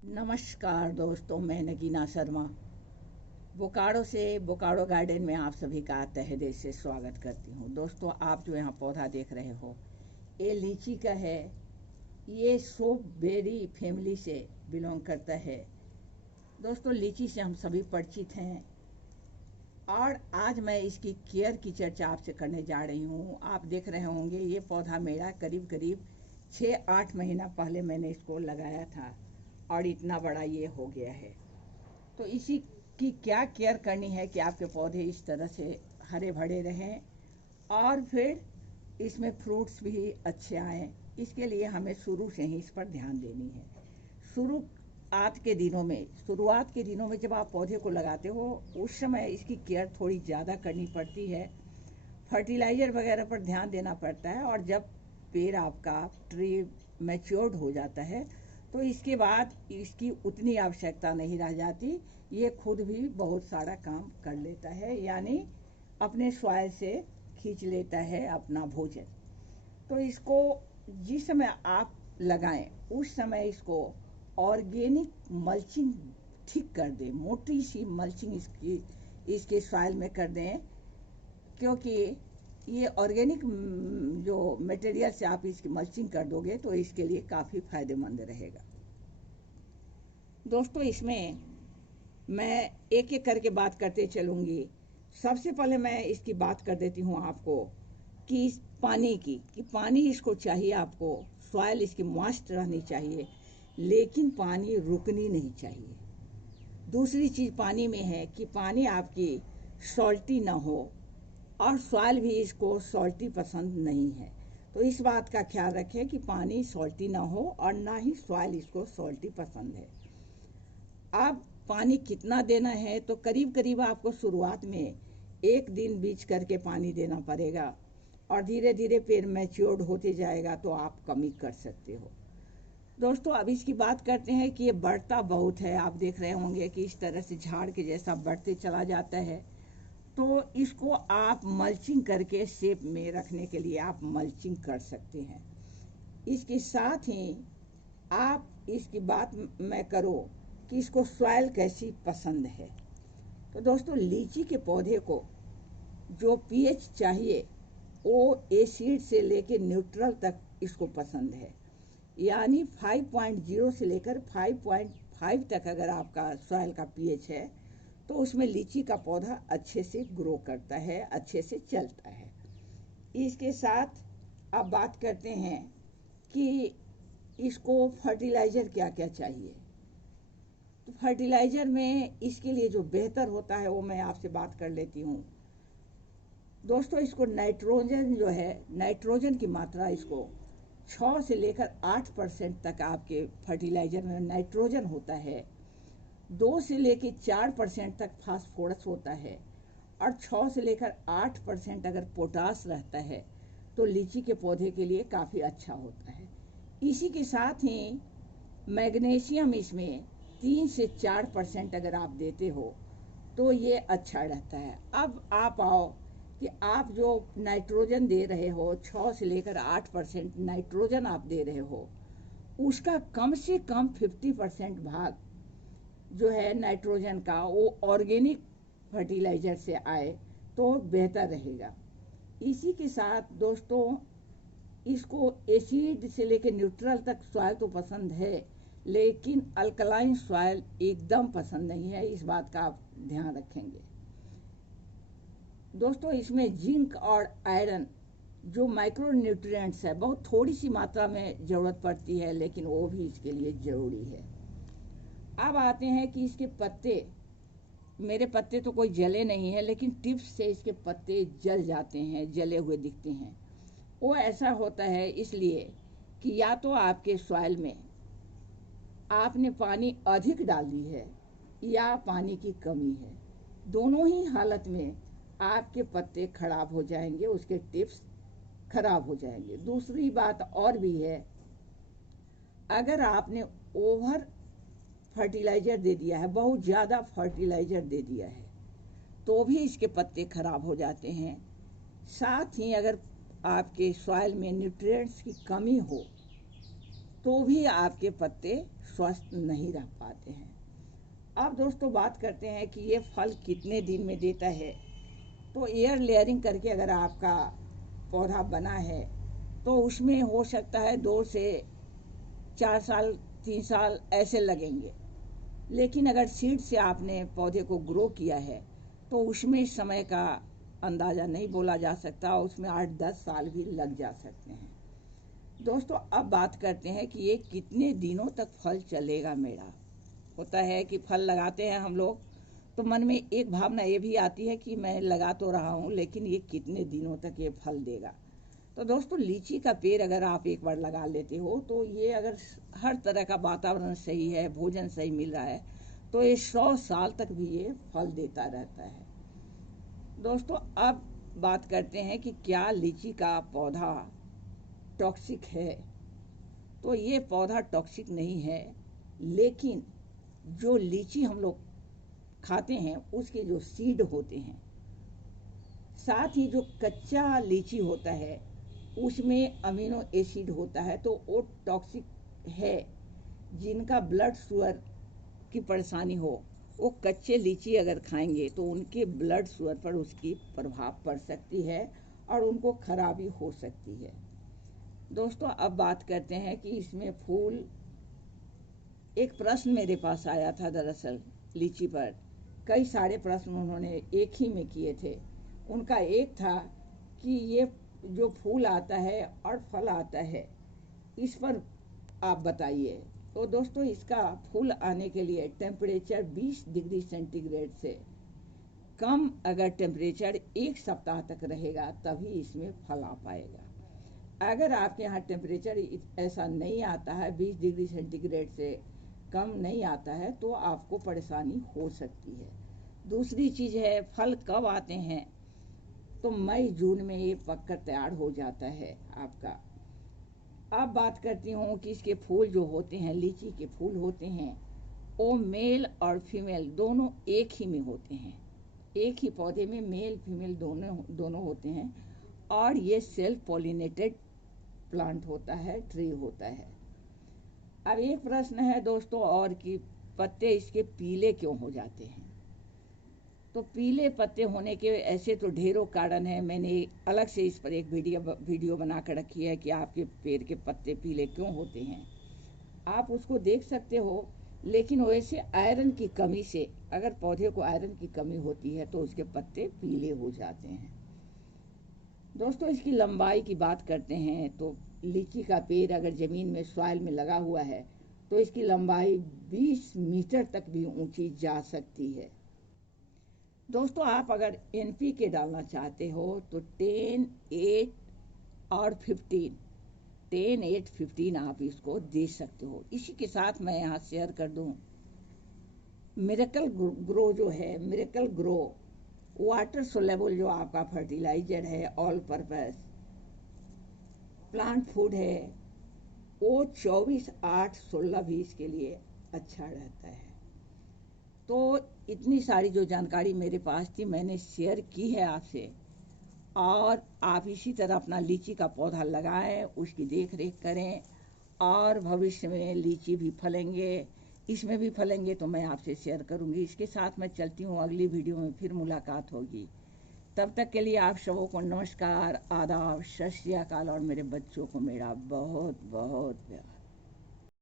नमस्कार दोस्तों, मैं नगीना शर्मा बोकारो से बोकारो गार्डन में आप सभी का तहे दिल से स्वागत करती हूँ। दोस्तों, आप जो यहाँ पौधा देख रहे हो ये लीची का है। ये सोप बेरी फैमिली से बिलोंग करता है। दोस्तों, लीची से हम सभी परिचित हैं और आज मैं इसकी केयर की चर्चा आपसे करने जा रही हूँ। आप देख रहे होंगे ये पौधा मेरा करीब करीब 6-8 महीना पहले मैंने इसको लगाया था और इतना बड़ा ये हो गया है। तो इसी की क्या केयर करनी है कि आपके पौधे इस तरह से हरे भरे रहें और फिर इसमें फ्रूट्स भी अच्छे आएँ। इसके लिए हमें शुरू से ही इस पर ध्यान देनी है। शुरुआत के दिनों में जब आप पौधे को लगाते हो उस समय इसकी केयर थोड़ी ज़्यादा करनी पड़ती है। फर्टिलाइज़र वगैरह पर ध्यान देना पड़ता है और जब पेड़ आपका ट्री मैच्योर्ड हो जाता है तो इसके बाद इसकी उतनी आवश्यकता नहीं रह जाती। ये खुद भी बहुत सारा काम कर लेता है, यानी अपने सॉइल से खींच लेता है अपना भोजन। तो इसको जिस समय आप लगाएं उस समय इसको ऑर्गेनिक मल्चिंग ठीक कर दें, मोटी सी मल्चिंग इसके सॉइल में कर दें, क्योंकि ये ऑर्गेनिक जो मटेरियल से आप इसकी मल्चिंग कर दोगे तो इसके लिए काफ़ी फायदेमंद रहेगा। दोस्तों, इसमें मैं एक एक करके बात करते चलूँगी। सबसे पहले मैं इसकी बात कर देती हूँ आपको कि इस पानी की कि पानी इसको चाहिए, आपको सॉइल इसकी मॉइस्ट रहनी चाहिए, लेकिन पानी रुकनी नहीं चाहिए। दूसरी चीज़ पानी में है कि पानी आपकी सॉल्टी ना हो और सॉइल भी इसको सॉल्टी पसंद नहीं है। तो इस बात का ख्याल रखें कि पानी सॉल्टी ना हो और ना ही सॉइल इसको सॉल्टी पसंद है। आप पानी कितना देना है तो करीब करीब आपको शुरुआत में 1 दिन बीच करके पानी देना पड़ेगा और धीरे धीरे पेड़ मैच्योर्ड होते जाएगा तो आप कमी कर सकते हो। दोस्तों, अब इसकी बात करते हैं कि ये बढ़ता बहुत है। आप देख रहे होंगे कि इस तरह से झाड़ के जैसा बढ़ते चला जाता है। तो इसको आप मल्चिंग करके शेप में रखने के लिए आप मल्चिंग कर सकते हैं। इसके साथ ही आप इसकी बात मैं करूँ कि इसको सॉइल कैसी पसंद है। तो दोस्तों, लीची के पौधे को जो पीएच चाहिए वो एसिड से लेकर न्यूट्रल तक इसको पसंद है, यानी 5.0 से लेकर 5.5 तक अगर आपका सॉइल का पीएच है तो उसमें लीची का पौधा अच्छे से ग्रो करता है, अच्छे से चलता है। इसके साथ अब बात करते हैं कि इसको फर्टिलाइज़र क्या क्या चाहिए। तो फर्टिलाइज़र में इसके लिए जो बेहतर होता है वो मैं आपसे बात कर लेती हूँ। दोस्तों, इसको नाइट्रोजन जो है, नाइट्रोजन की मात्रा इसको 6 से लेकर 8% तक आपके फर्टिलाइज़र में नाइट्रोजन होता है। 2 से लेकर 4% तक फास्फोरस होता है और 6 से लेकर 8% अगर पोटास रहता है तो लीची के पौधे के लिए काफ़ी अच्छा होता है। इसी के साथ ही मैग्नीशियम इसमें 3 से 4% अगर आप देते हो तो ये अच्छा रहता है। अब आप आओ कि आप जो नाइट्रोजन दे रहे हो, 6 से लेकर 8% नाइट्रोजन आप दे रहे हो, उसका कम से कम 50% भाग जो है नाइट्रोजन का वो ऑर्गेनिक फर्टिलाइज़र से आए तो बेहतर रहेगा। इसी के साथ दोस्तों, इसको एसिड से लेकर न्यूट्रल तक सॉइल तो पसंद है, लेकिन अल्कलाइन सॉइल एकदम पसंद नहीं है। इस बात का आप ध्यान रखेंगे। दोस्तों, इसमें जिंक और आयरन जो माइक्रो न्यूट्रिएंट्स है बहुत थोड़ी सी मात्रा में ज़रूरत पड़ती है, लेकिन वो भी इसके लिए ज़रूरी है। अब आते हैं कि इसके पत्ते, मेरे पत्ते तो कोई जले नहीं है, लेकिन टिप्स से इसके पत्ते जल जाते हैं, जले हुए दिखते हैं। वो ऐसा होता है इसलिए कि या तो आपके सॉइल में आपने पानी अधिक डाल दी है या पानी की कमी है। दोनों ही हालत में आपके पत्ते खराब हो जाएंगे, उसके टिप्स खराब हो जाएंगे। दूसरी बात और भी है, अगर आपने ओवर फर्टिलाइज़र दे दिया है, बहुत ज़्यादा फर्टिलाइज़र दे दिया है, तो भी इसके पत्ते खराब हो जाते हैं। साथ ही अगर आपके सॉइल में न्यूट्रिएंट्स की कमी हो तो भी आपके पत्ते स्वस्थ नहीं रह पाते हैं। अब दोस्तों बात करते हैं कि ये फल कितने दिन में देता है। तो एयर लेयरिंग करके अगर आपका पौधा बना है तो उसमें हो सकता है 2 से 4 साल 3 साल ऐसे लगेंगे। लेकिन अगर सीड से आपने पौधे को ग्रो किया है तो उसमें समय का अंदाज़ा नहीं बोला जा सकता, उसमें 8-10 साल भी लग जा सकते हैं। दोस्तों अब बात करते हैं कि ये कितने दिनों तक फल चलेगा मेरा। होता है कि फल लगाते हैं हम लोग तो मन में एक भावना ये भी आती है कि मैं लगा तो रहा हूँ लेकिन ये कितने दिनों तक ये फल देगा। तो दोस्तों लीची का पेड़ अगर आप एक बार लगा लेते हो तो ये अगर हर तरह का वातावरण सही है, भोजन सही मिल रहा है, तो ये 100 साल तक भी ये फल देता रहता है। दोस्तों अब बात करते हैं कि क्या लीची का पौधा टॉक्सिक है। तो ये पौधा टॉक्सिक नहीं है, लेकिन जो लीची हम लोग खाते हैं उसके जो सीड होते हैं, साथ ही जो कच्चा लीची होता है उसमें अमीनो एसिड होता है, तो वो टॉक्सिक है। जिनका ब्लड शुगर की परेशानी हो वो कच्चे लीची अगर खाएंगे तो उनके ब्लड शुगर पर उसकी प्रभाव पड़ सकती है और उनको खराबी हो सकती है। दोस्तों अब बात करते हैं कि इसमें फूल, एक प्रश्न मेरे पास आया था दरअसल लीची पर, कई सारे प्रश्न उन्होंने एक ही में किए थे। उनका एक था कि ये जो फूल आता है और फल आता है इस पर आप बताइए। तो दोस्तों इसका फूल आने के लिए टेम्परेचर 20 डिग्री सेंटीग्रेड से कम अगर टेम्परेचर 1 सप्ताह तक रहेगा तभी इसमें फल आ पाएगा। अगर आपके यहाँ टेम्परेचर ऐसा नहीं आता है, 20 डिग्री सेंटीग्रेड से कम नहीं आता है, तो आपको परेशानी हो सकती है। दूसरी चीज़ है फल कब आते हैं, तो मई जून में ये पककर तैयार हो जाता है आपका। अब बात करती हूँ कि इसके फूल जो होते हैं, लीची के फूल होते हैं, वो मेल और फीमेल दोनों एक ही में होते हैं। एक ही पौधे में मेल फीमेल दोनों होते हैं और ये सेल्फ पॉलिनेटेड प्लांट होता है, ट्री होता है। अब एक प्रश्न है दोस्तों और कि पत्ते इसके पीले क्यों हो जाते हैं। तो पीले पत्ते होने के ऐसे तो ढेरों कारण हैं। मैंने अलग से इस पर एक वीडियो बना कर रखी है कि आपके पेड़ के पत्ते पीले क्यों होते हैं, आप उसको देख सकते हो। लेकिन वैसे आयरन की कमी से, अगर पौधे को आयरन की कमी होती है तो उसके पत्ते पीले हो जाते हैं। दोस्तों इसकी लंबाई की बात करते हैं तो लीची का पेड़ अगर ज़मीन में सॉइल में लगा हुआ है तो इसकी लंबाई 20 मीटर तक भी ऊंची जा सकती है। दोस्तों आप अगर NPK डालना चाहते हो तो 10, 8 और 15, 10, 8, 15 आप इसको दे सकते हो। इसी के साथ मैं यहाँ शेयर कर दूँ, मिरेकल ग्रो जो है, मिरेकल ग्रो वाटर सोलेबल जो आपका फर्टिलाइजर है, ऑल पर्पस प्लांट फूड है, वो 24/8/16-20 के लिए अच्छा रहता है। तो इतनी सारी जो जानकारी मेरे पास थी मैंने शेयर की है आपसे, और आप इसी तरह अपना लीची का पौधा लगाएं, उसकी देख रेख करें और भविष्य में लीची भी फलेंगे, इसमें भी फलेंगे तो मैं आपसे शेयर करूंगी। इसके साथ मैं चलती हूँ, अगली वीडियो में फिर मुलाकात होगी। तब तक के लिए आप सबों को नमस्कार, आदाब, सत श्री अकाल और मेरे बच्चों को मेरा बहुत बहुत प्यार।